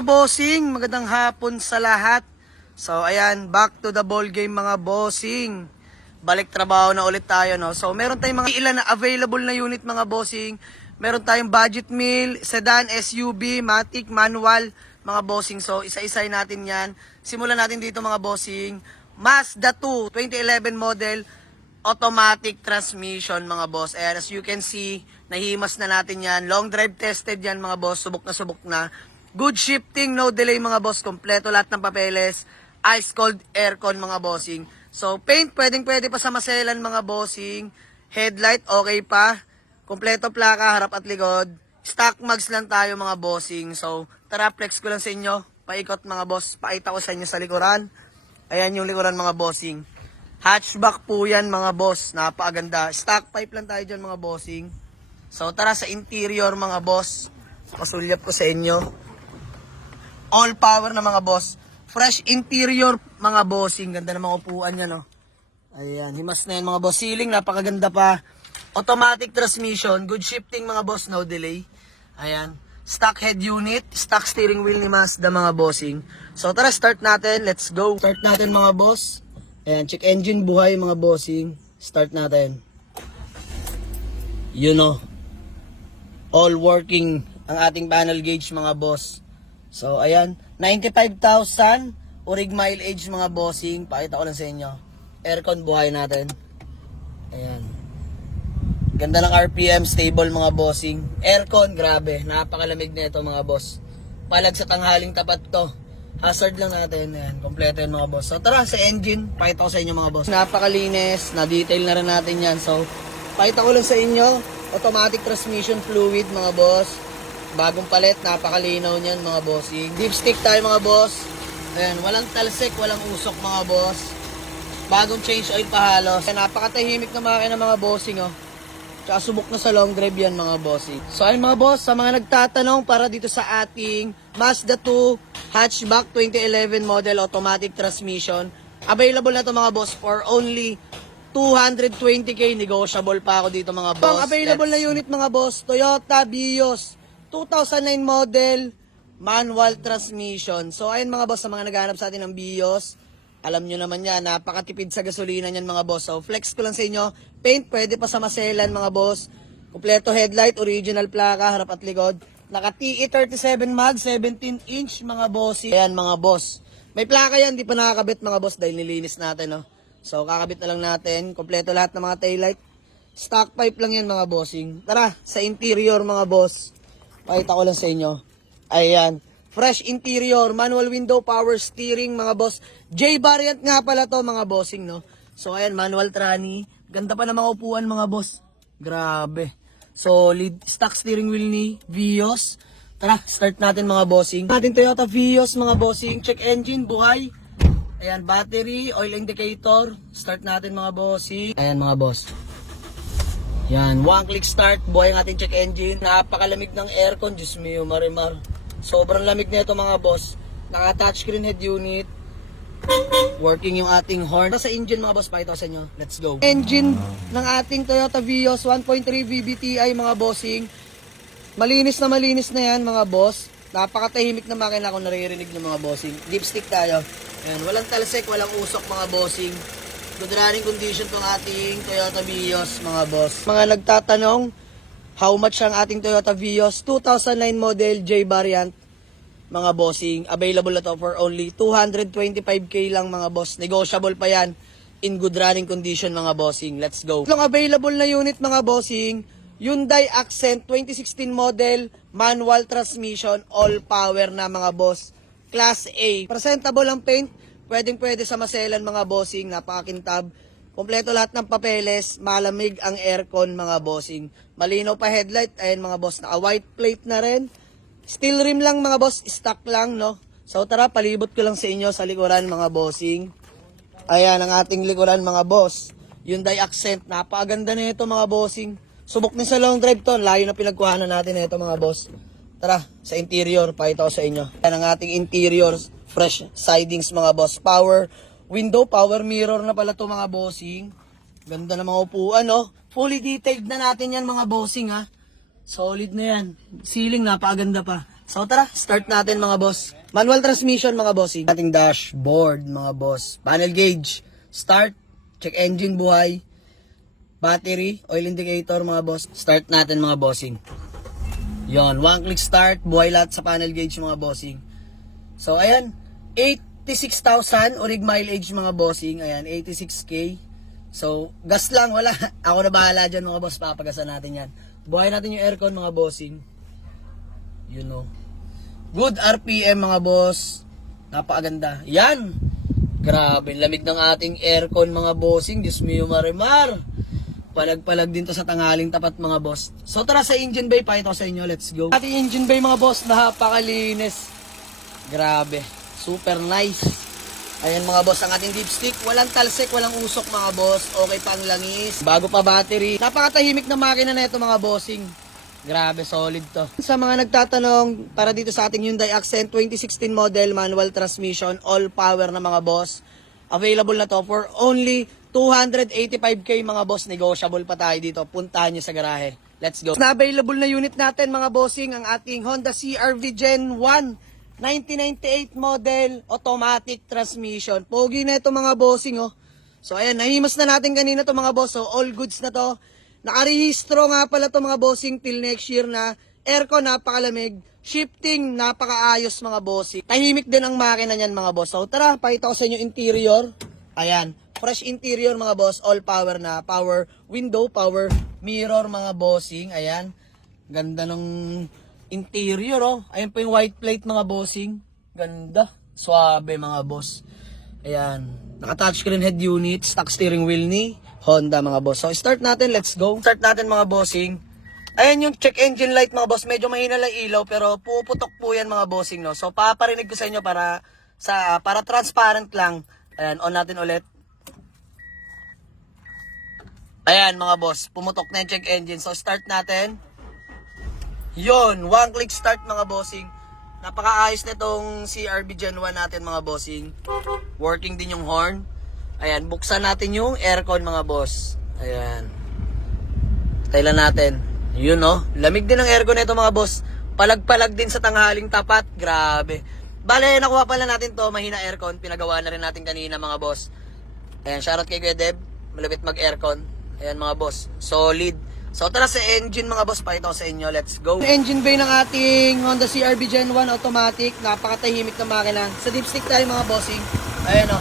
mga bossing, magandang hapon sa lahat. So ayan, back to the ball game mga bossing. Balik trabaho na ulit tayo, no. So meron tayong mga ilan na available na unit mga bossing. Meron tayong budget meal, sedan, SUV, matic, manual mga bossing. So isa-isay natin 'yan. Simulan natin dito mga bossing. Mazda 2 2011 model, automatic transmission mga boss. And as you can see, nahimas na natin yan. Long drive tested yan mga boss. Subok na subok na. Good shifting, no delay mga boss. Kompleto lahat ng papeles. Ice cold aircon mga bossing. So paint, pwedeng pwede pa sa maselan mga bossing. Headlight, okay pa. Kompleto plaka, harap at likod. Stock mags lang tayo mga bossing. So tara, flex ko lang sa inyo. Paikot mga boss. Pakita ko sa inyo sa likuran. Ayan yung likuran mga bossing. Hatchback po yan mga boss. Napakaganda. Stock pipe lang tayo dyan mga bossing. So tara sa interior mga boss. Pasulyap ko sa inyo. All power na mga boss. Fresh interior mga bossing. Ganda ng mga upuan yan, no. Ayan. Himas na yan mga boss. Ceiling napakaganda pa. Automatic transmission. Good shifting mga boss. No delay. Ayan. Stock head unit. Stock steering wheel ni Mazda mga bossing. So tara start natin. Let's go. Start natin mga boss. Ayan, check engine buhay mga bossing. Start natin. You know, all working ang ating panel gauge mga boss. So ayan, 95,000 urig mileage mga bossing. Pakita ko lang sa inyo. Aircon buhay natin. Ayan. Ganda ng RPM, stable mga bossing. Aircon, grabe. Napakalamig na ito mga boss. Palag sa tanghaling tapat to. Hazard lang natin. Ayan, kompleto yun mga boss. So tara sa engine, pakita ko sa inyo mga boss. Napakalinis, na-detail na rin natin yan. So, pakita ko lang sa inyo, automatic transmission fluid mga boss. Bagong palit, napakalinaw niyan mga bossing. Dipstick tayo mga boss. Ayan, walang talsik, walang usok mga boss. Bagong change oil pa halos. Ayan, napakatahimik na makina mga bossing, oh. Tsaka subok na sa long drive yan mga bossing. So ayun mga boss, sa mga nagtatanong para dito sa ating Mazda 2 hatchback 2011 model automatic transmission, available na to mga boss for only 220k. Negotiable pa ako dito mga boss. Ang available na unit mga boss, Toyota Vios 2009 model manual transmission. So ayun mga boss, sa mga naghahanap sa atin ng Vios, alam nyo naman yan, napakatipid sa gasolina yan mga boss. So flex ko lang sa inyo. Paint, pwede pa sa maselan mga boss. Kompleto headlight, original plaka, harap at likod. Naka TE37 mag, 17 inch mga boss. Ayan mga boss. May plaka yan, di pa nakakabit mga boss dahil nilinis natin, no. So kakabit na lang natin. Kompleto lahat ng mga taillight. Stock pipe lang yan mga bossing. Tara, sa interior mga boss. Pakita ko lang sa inyo. Ayan. Fresh interior, manual window, power steering mga boss. J-variant nga pala to mga bossing, no. So ayan, manual tranny. Ganda pa ng mga upuan mga boss. Grabe. Solid. Stock steering wheel ni Vios. Tara, start natin mga bossing. Natin Toyota Vios mga bossing. Check engine, buhay. Ayan, battery, oil indicator. Start natin mga bossing. Ayan mga boss. Yan, one click start. Buhay ang ating check engine. Napakalamig ng aircon. Diyos mio, marimar. Sobrang lamig na ito mga boss. Naka touchscreen head unit. Working yung ating horn. Sa engine mga boss, pakita ko sa inyo. Let's go. Engine ng ating Toyota Vios 1.3 VVTi mga bossing. Malinis na yan mga boss. Napakatahimik na makina kung naririnig ng mga bossing. Dipstick tayo. Ayan, walang talsik, walang usok mga bossing. Good running condition tong ating Toyota Vios mga boss. Mga nagtatanong, how much ang ating Toyota Vios 2009 model J variant mga bossing. Available na to for only 225k lang mga boss. Negotiable pa yan in good running condition mga bossing. Let's go. Yung available na unit mga bossing, Hyundai Accent 2016 model, manual transmission, all power na mga boss. Class A. Presentable ang paint. Pwedeng pwede sa maselan mga bossing. Napakakintab. Kompleto lahat ng papeles. Malamig ang aircon mga bossing. Malinaw pa headlight. Ayan mga boss. Naka white plate na rin. Steel rim lang mga boss. Stock lang, no. So tara, palibot ko lang sa inyo sa likuran mga bossing. Ayan ang ating likuran mga boss. Hyundai Accent. Napakaganda na ito mga bossing. Subok din sa long drive to. Layo na pinagkuhanan natin na ito mga boss. Tara, sa interior, pakita ko sa inyo. Yan ang ating interior, fresh sidings mga boss. Power window, power mirror na pala to mga bossing. Ganda ng mga upuan, no? Fully detailed na natin yan mga bossing, ha? Solid na yan. Ceiling, napakaganda pa. So tara, start natin mga boss. Manual transmission mga bossing. Ating dashboard mga boss. Panel gauge, start, check engine buhay, battery, oil indicator mga boss. Start natin mga bossing. Yon, one click start, buhay lahat sa panel gauge mga bossing. So ayan, 86,000 orig mileage mga bossing. Ayan, 86k. So gas lang, wala. Ako na bahala dyan mga boss, papagasan natin yan. Buhay natin yung aircon mga bossing. You know. Good RPM mga boss. Napakaganda. Yan. Grabe, lamig ng ating aircon mga bossing. Diyos mio marimar. Palag-palag din to sa tanghaling tapat mga boss. So tara sa engine bay, pakita ko sa inyo. Let's go. Ating engine bay mga boss, napakalinis. Grabe. Super nice. Ayan mga boss, ang ating dipstick. Walang talsik, walang usok mga boss. Okay pang langis. Bago pa battery. Napakatahimik na makina na ito mga bossing. Grabe, solid to. Sa mga nagtatanong, para dito sa ating Hyundai Accent 2016 model, manual transmission, all power na mga boss. Available na to for only 285k mga boss. Negotiable pa tayo dito. Puntahan nyo sa garahe. Let's go. Na available na unit natin mga bossing, ang ating Honda CR-V Gen 1 1998 model, automatic transmission. Pogi na ito mga bossing, oh. So ayan, nahimas na natin kanina to mga boss. So all goods na to. Nakarehistro nga pala to mga bossing till next year na. Aircon napakalamig, shifting napakaayos mga bossing. Tahimik din ang makina niyan mga boss. So tara, pakita ko sa inyo interior. Ayan, fresh interior mga boss, all power na. Power window, power mirror mga bossing. Ayan, ganda ng interior, oh. Ayan po yung white plate mga bossing. Ganda, suabe mga boss. Ayan, naka-touchscreen head unit, stock steering wheel ni Honda mga boss. So start natin, let's go. Start natin mga bossing. Ayan yung check engine light mga boss. Medyo mahina lang ilaw pero puputok po yan mga bossing, no. So paparinig ko sa inyo para transparent lang. Ayan, on natin ulit. Ayan mga boss, pumutok na yung check engine. So start natin. Yon, one click start mga bossing. Napakaayos na itong CR-V Gen 1 natin mga bossing. Working din yung horn. Ayan, buksan natin yung aircon mga boss. Ayan. Tailan natin. Yun, no? Lamig din ang aircon nito mga boss. Palag-palag din sa tanghaling tapat. Grabe. Bale, nakuha pala natin to, mahina aircon. Pinagawa na rin natin kanina mga boss. Ayan, shoutout kay Kuya Deb. Malapit mag-aircon. Ayan mga boss. Solid. So tara sa engine mga boss, pakita ko sa inyo. Let's go. Engine bay ng ating Honda CR-V Gen 1 automatic. Napakatahimik na makina. Sa dipstick tayo mga bossing. Ayan, o.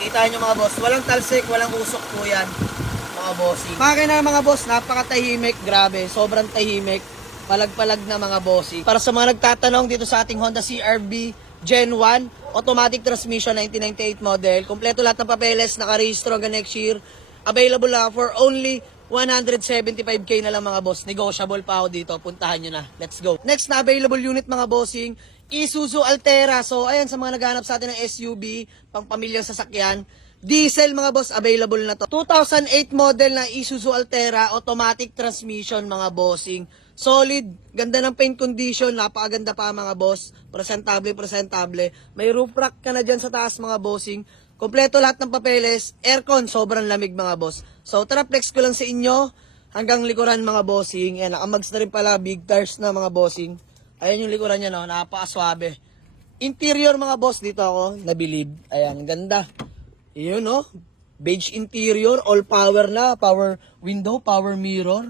Kita nyo mga boss, walang talsik, walang usok po yan mga bossing. Makina mga boss, napakatahimik, grabe, sobrang tahimik. Palag-palag na mga bossing. Para sa mga nagtatanong dito sa ating Honda CR-V Gen 1 automatic transmission 1998 model, kompleto lahat ng papeles, nakarehistro hanggang next year. Available na for only 175k na lang mga boss. Negotiable pa ako dito. Puntahan nyo na. Let's go. Next na available unit mga bossing, Isuzu Altera. So ayan, sa mga naghahanap sa atin ng SUV, pang pamilyang sasakyan, diesel mga boss, available na to. 2008 model na Isuzu Altera, automatic transmission mga bossing. Solid, ganda ng paint condition, napakaganda pa mga boss. Presentable, presentable. May roof rack ka na dyan sa taas mga bossing. Kompleto lahat ng papeles, aircon, sobrang lamig mga boss. So tara, flex ko lang sa inyo hanggang likuran mga bossing. Ayan, nakamags na rin pala, big tires na mga bossing. Ayan yung likuran niya, no, napakaswabe. Interior mga boss, dito ako nabilib. Ayan, ganda. Yun, no, beige interior, all power na, power window, power mirror.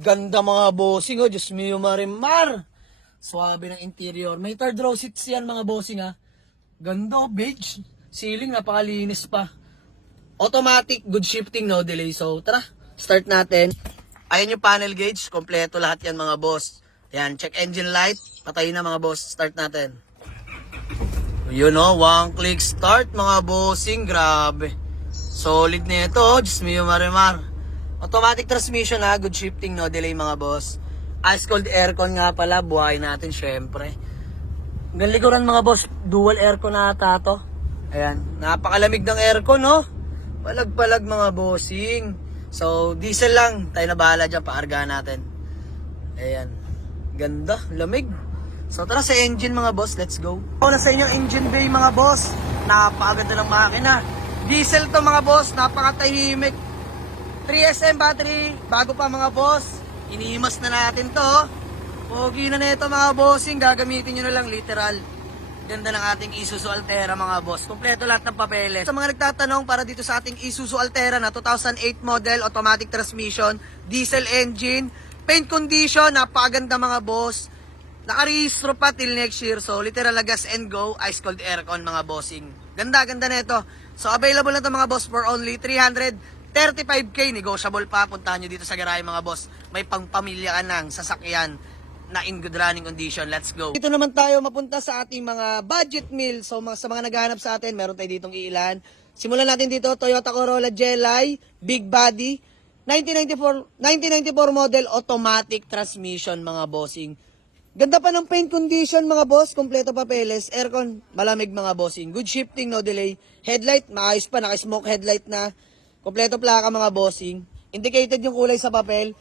Ganda mga bossing, oh, Diyos mio marimar. Swabe ng interior. May third row seats yan mga bossing, ha. Ganda, beige. Ceiling, napakalinis pa. Automatic, good shifting, no delay. So, tara, start natin. Ayan yung panel gauge. Kompleto lahat yan, mga boss. Ayan, check engine light. Patay na, mga boss. Start natin. Yun, no, one click start, mga bossing. Grabe. Solid na ito, oh. Diyos mio marimar. Automatic transmission, ha. Good shifting, no delay, mga boss. Ice cold aircon nga pala. Buhay natin, syempre. Galikuran, mga boss. Dual aircon na ata to. Ayan, napakalamig ng aircon, no? Palag-palag mga bossing. So, diesel lang. Tayo na bahala dyan, paargahan natin. Ayan, ganda, lamig. So, tara sa engine mga boss, let's go. Ako na sa inyo engine bay mga boss. Napakaganda ng makina. Diesel to mga boss, napakatahimik. 3SM battery, bago pa mga boss. Inihimas na natin to. Pogi na nito mga bossing, gagamitin nyo na lang literal. Ganda ng ating Isuzu Altera mga boss. Kompleto lahat ng papeles. Sa mga nagtatanong para dito sa ating Isuzu Altera na 2008 model, automatic transmission, diesel engine, paint condition, napakaganda mga boss. Nakarehistro pa till next year. So literal na gas and go, ice cold aircon mga bossing. Ganda na ito. So available na ito mga boss for only 335k. Negotiable pa. Puntahan nyo dito sa garahe mga boss. May pangpamilya ka ng sasakyan na in good running condition. Let's go. Dito naman tayo mapunta sa ating mga budget meal. So sa mga naghahanap sa atin, meron tayo ditong iilan. Simulan natin dito, Toyota Corolla Jelly, big body, 1994 model, automatic transmission mga bossing. Ganda pa ng paint condition mga boss, kompleto papeles, aircon, malamig mga bossing. Good shifting, no delay. Headlight, maayos pa, naka-smoke headlight na. Kompleto plaka mga bossing. Indicated yung kulay sa papel.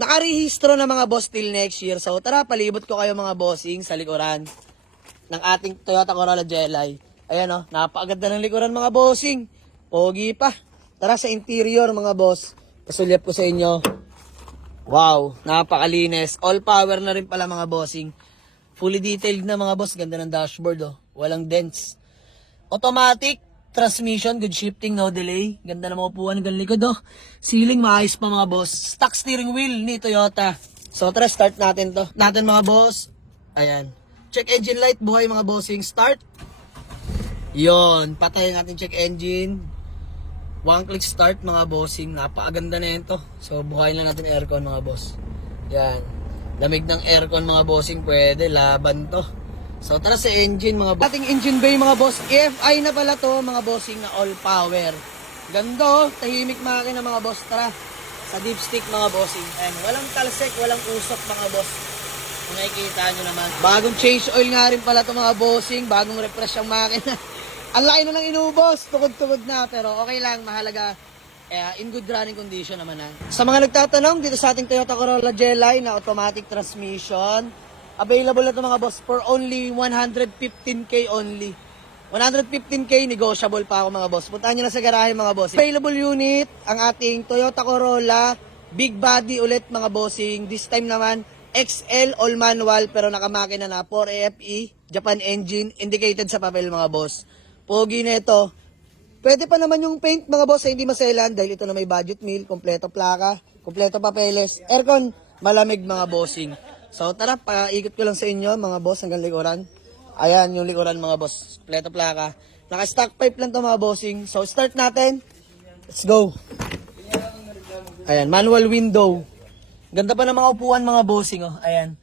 Nakarehistro na mga boss till next year. So tara, palibot ko kayo mga bossing sa likuran ng ating Toyota Corolla Jelly. Ayan o, napakaganda ng likuran mga bossing. Pogi pa. Tara sa interior mga boss. Pasulyap ko sa inyo. Wow, napakalinis. All power na rin pala mga bossing. Fully detailed na mga boss. Ganda ng dashboard oh. Walang dents. Automatic transmission, good shifting, no delay. Ganda ng mga upuan, ganda likod oh. Ceiling, maayos pa mga boss. Stock steering wheel ni Toyota. So tara, start natin to. Natin mga boss. Ayan. Check engine light, buhay mga bossing. Start. Yon, patayin natin check engine. One click start mga bossing. Napakaganda na yan to. So buhayin lang natin aircon mga boss. Yan. Lamig ng aircon mga bossing, pwede. Laban to. So tara sa engine mga boss. Ating engine bay mga boss. EFI na pala to mga bossing na all power. Ganda oh. Tahimik makina mga boss. Tara sa dipstick mga bossing. Ayan. Walang talsek, walang usok mga boss. Kung nakikita nyo naman. Bagong change oil nga rin pala to mga bossing. Bagong refresh ang makina. Ang laki na ng inubos. Tukod-tukod na. Pero okay lang. Mahalaga. In good running condition naman na. Sa mga nagtatanong dito sa ating Toyota Corolla Jelly na automatic transmission. Available na ito mga boss for only 115k only. 115k, negotiable pa ako mga boss. Puntahan nyo na sa garahe mga boss. Available unit, ang ating Toyota Corolla, big body ulit mga bossing. This time naman, XL all manual pero nakamakina na 4AFE, Japan engine, indicated sa papel mga boss. Pogi na ito. Pwede pa naman yung paint mga boss ay hindi maselan dahil ito na may budget meal, kompleto plaka, kompleto papeles, aircon, malamig mga bossing. So tara, paikot ko lang sa inyo mga boss hanggang likuran. Ayan yung likuran mga boss. Kompleto plaka. Naka-stock pipe lang to mga bossing. So start natin. Let's go. Ayan, manual window. Ganda pa ng mga upuan mga bossing oh. Ayan.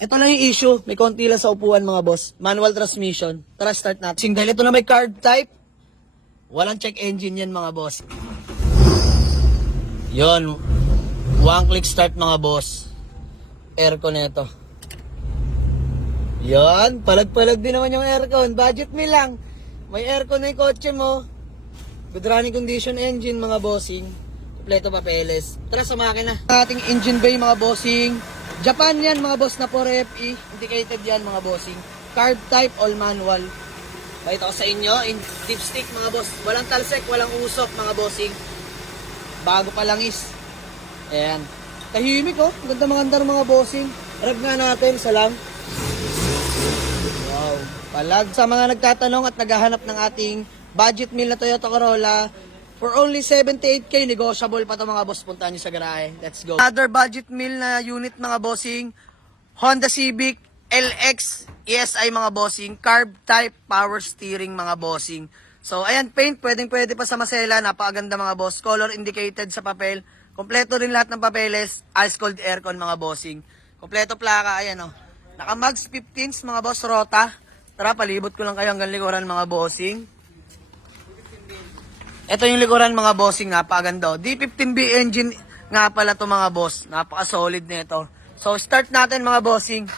Ito lang yung issue. May konti lang sa upuan mga boss. Manual transmission. Tara, start natin. Dahil ito na may carb type. Walang check engine yan mga boss. Yon. One click start mga boss. Aircon na ito. Yan, palag-palag din naman yung aircon. Budget me lang. May aircon na yung kotse mo. Good running condition engine mga bossing. Kompleto papeles. Tara sa makina. Ating engine bay mga bossing. Japan yan mga boss na 4FE. Indicated yan mga bossing. Carb type, all manual. Pakita ko sa inyo. In dipstick mga boss. Walang talsek, walang usok mga bossing. Bago pa langis. Ayan. Tahimik oh. Ganda mga bossing. Rev nga natin. Salam. Wow. Palag. Sa mga nagtatanong at naghahanap ng ating budget meal na Toyota Corolla, for only 78k, negotiable pa ito mga boss. Puntahan nyo sa garahe. Let's go. Other budget meal na unit mga bossing. Honda Civic LX ESI mga bossing. Carb type, power steering mga bossing. So ayan, paint. Pwede pa sa masela. Napakaganda mga boss. Color indicated sa papel. Kompleto rin lahat ng papeles. Ice cold aircon mga bossing. Kompleto plaka. Ayan o. Naka-mags 15s mga boss. Rota. Tara, palibot ko lang kayo hanggang likuran mga bossing. Ito yung likuran mga bossing. Napakaganda. D15B engine nga pala to mga boss. Napaka-solid na ito. So, start natin mga bossing.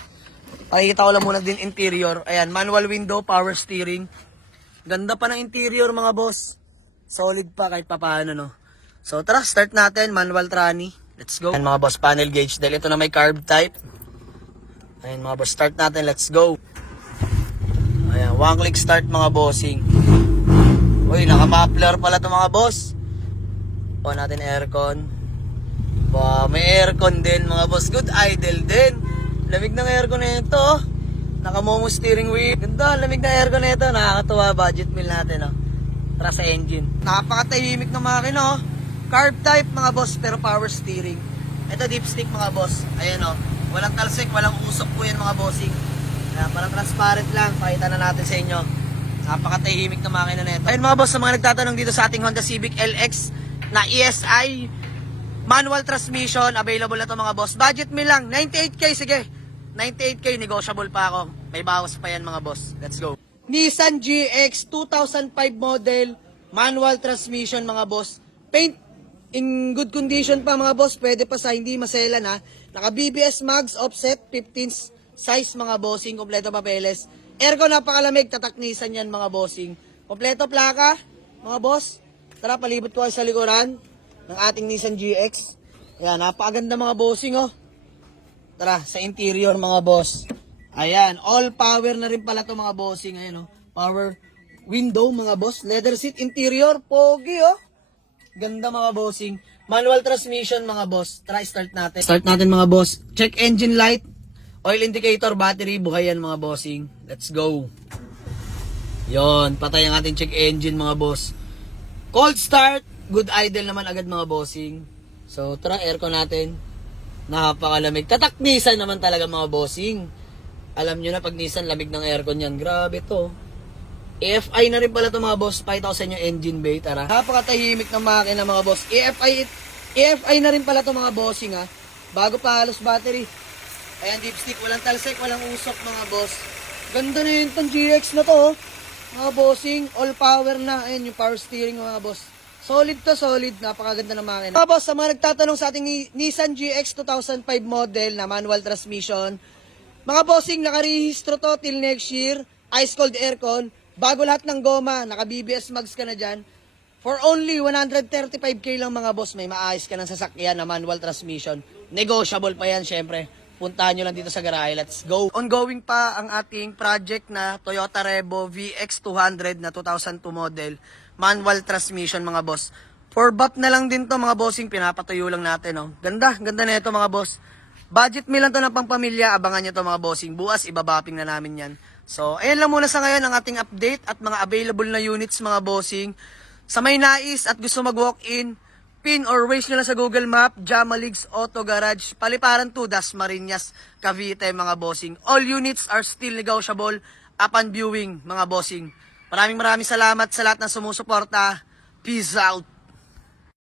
Pakikita ko lang muna din interior. Ayan, manual window, power steering. Ganda pa ng interior mga boss. Solid pa kahit papaano no. So tara, start natin. Manual tranny. Let's go. Ayan mga boss, panel gauge. Dahil ito na may carb type. Ayan mga boss, start natin. Let's go. Ayan, one click start mga bossing. Uy, naka-muffler pala ito mga boss. On natin aircon. Ba, may aircon din mga boss. Good idle din. Lamig ng aircon na ito. Nakamomo steering wheel. Ganda, lamig ng aircon na ito. Nakakatuwa, budget meal natin, oh. Tara sa engine. Napakatahimik ng makina, oh. Carb type, mga boss, pero power steering. Ito dipstick, mga boss. Ayan, oh. Walang talsik, walang usok po yan, mga bossing. Ayan, parang transparent lang. Pakita na natin sa inyo. Napakatahimik ng makina na ito. Ayun, mga boss, sa mga nagtatanong dito sa ating Honda Civic LX na ESI, manual transmission, available na to, mga boss. Budget meal lang, 98k, sige. 98k, negotiable pa ako. May bawas pa yan, mga boss. Let's go. Nissan GX 2005 model, manual transmission, mga boss. Paint in good condition pa, mga boss. Pwede pa sa hindi maselan, ha. Naka BBS mags, offset 15 size, mga bossing. Kompleto papeles. Aircon, napakalamig. Tataknisan yan, mga bossing. Kompleto plaka, mga boss. Tara, palibot ko kayo sa likuran ng ating Nissan GX. Ayan, napakaganda, mga bossing, oh. Tara, sa interior, mga boss. Ayan, all power na rin pala to, mga bossing. Ayan, oh. Power window, mga boss. Leather seat interior, pogi, oh. Ganda, mga bossing. Manual transmission, mga boss. Tara, start natin. Start natin, mga boss. Check engine light. Oil indicator, battery, buhay yan, mga bossing. Let's go. Yon, patay ang ating check engine, mga boss. Cold start. Good idle naman agad, mga bossing. So, tara, aircon natin. Napakalamig. Tataknisan naman talaga, mga bossing. Alam nyo na, pag Nissan, lamig ng aircon yan. Grabe to. EFI na rin pala to, mga boss. Pakita ko sa inyo engine bay. Tara. Napakatahimik ng makina, mga boss. EFI na rin pala to, mga bossing, ha. Bago pa halos battery. Ayan, dipstick. Walang talsik, walang usok, mga boss. Ganda na yun itong GX na to, oh. Mga bossing. All power na. Ayan, yung power steering, mga boss. Solid to, solid. Napakaganda ng makina. Mga boss, sa mga nagtatanong sa ating Nissan GX 2005 model na manual transmission, mga bossing, nakarehistro to till next year. Ice cold aircon. Bago lahat ng goma. Naka BBS mags ka na dyan. For only 135k lang, mga boss, may maayos ka ng sasakyan na manual transmission. Negotiable pa yan, syempre. Puntahan nyo lang dito sa garahe. Let's go. Ongoing pa ang ating project na Toyota Revo VX200 na 2002 model. Manual transmission, mga boss. For BAP na lang din to, mga bossing. Pinapatuyo lang natin, oh. Ganda, ganda na ito, mga boss. Budget meal lang to ng pangpamilya. Abangan nyo to, mga bossing. Bukas, ibabapping na namin yan. So, ayan lang muna sa ngayon ang ating update at mga available na units, mga bossing. Sa may nais at gusto mag-walk-in, pin or raise nyo lang sa Google Map, Jamaligs Auto Garage, Paliparan 2, Dasmariñas, Cavite, mga bossing. All units are still negotiable upon viewing, mga bossing. Maraming salamat sa lahat ng sumusuporta. Peace out.